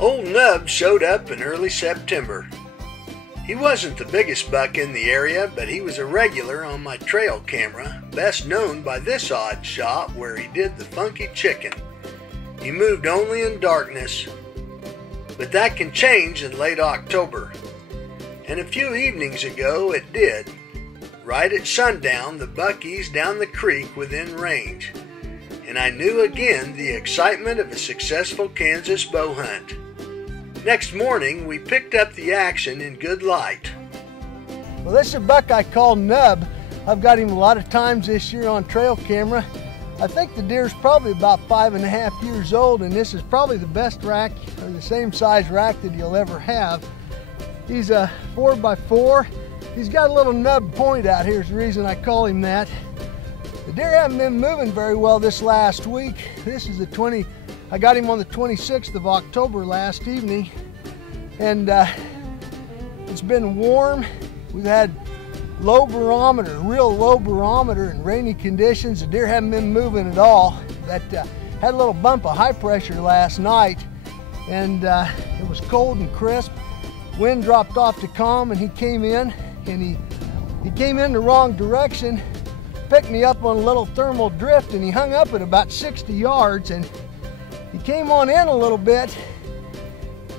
Old Nub showed up in early September. He wasn't the biggest buck in the area, but he was a regular on my trail camera, best known by this odd shot where he did the funky chicken. He moved only in darkness, but that can change in late October. And a few evenings ago it did. Right at sundown, the buck eased down the creek within range, and I knew again the excitement of a successful Kansas bow hunt. Next morning, we picked up the action in good light. Well, this is a buck I call Nub. I've got him a lot of times this year on trail camera. I think the deer's probably about 5.5 years old, and this is probably the best rack, or the same size rack that you'll ever have. He's a 4x4. He's got a little nub point out here is the reason I call him that. The deer haven't been moving very well this last week. This is I got him on the 26th of October last evening, and it's been warm. We've had low barometer, real low barometer and rainy conditions. The deer haven't been moving at all. That had a little bump of high pressure last night, and it was cold and crisp. Wind dropped off to calm, and he came in, and he came in the wrong direction, picked me up on a little thermal drift, and he hung up at about 60 yards, and he came on in a little bit,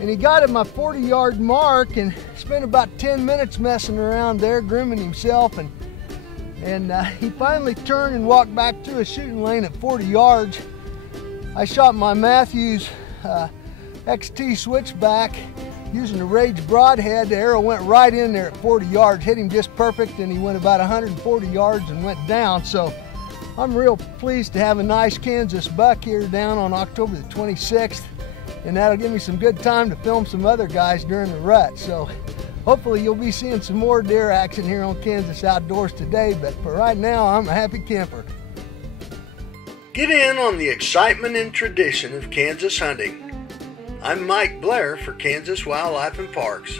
and he got at my 40-yard mark and spent about 10 minutes messing around there, grooming himself, and he finally turned and walked back through a shooting lane at 40 yards. I shot my Matthews XT switchback using a Rage broadhead. The arrow went right in there at 40 yards, hit him just perfect, and he went about 140 yards and went down. So I'm real pleased to have a nice Kansas buck here down on October the 26th, and that'll give me some good time to film some other guys during the rut. So hopefully you'll be seeing some more deer action here on Kansas Outdoors today, but for right now, I'm a happy camper. Get in on the excitement and tradition of Kansas hunting. I'm Mike Blair for Kansas Wildlife and Parks.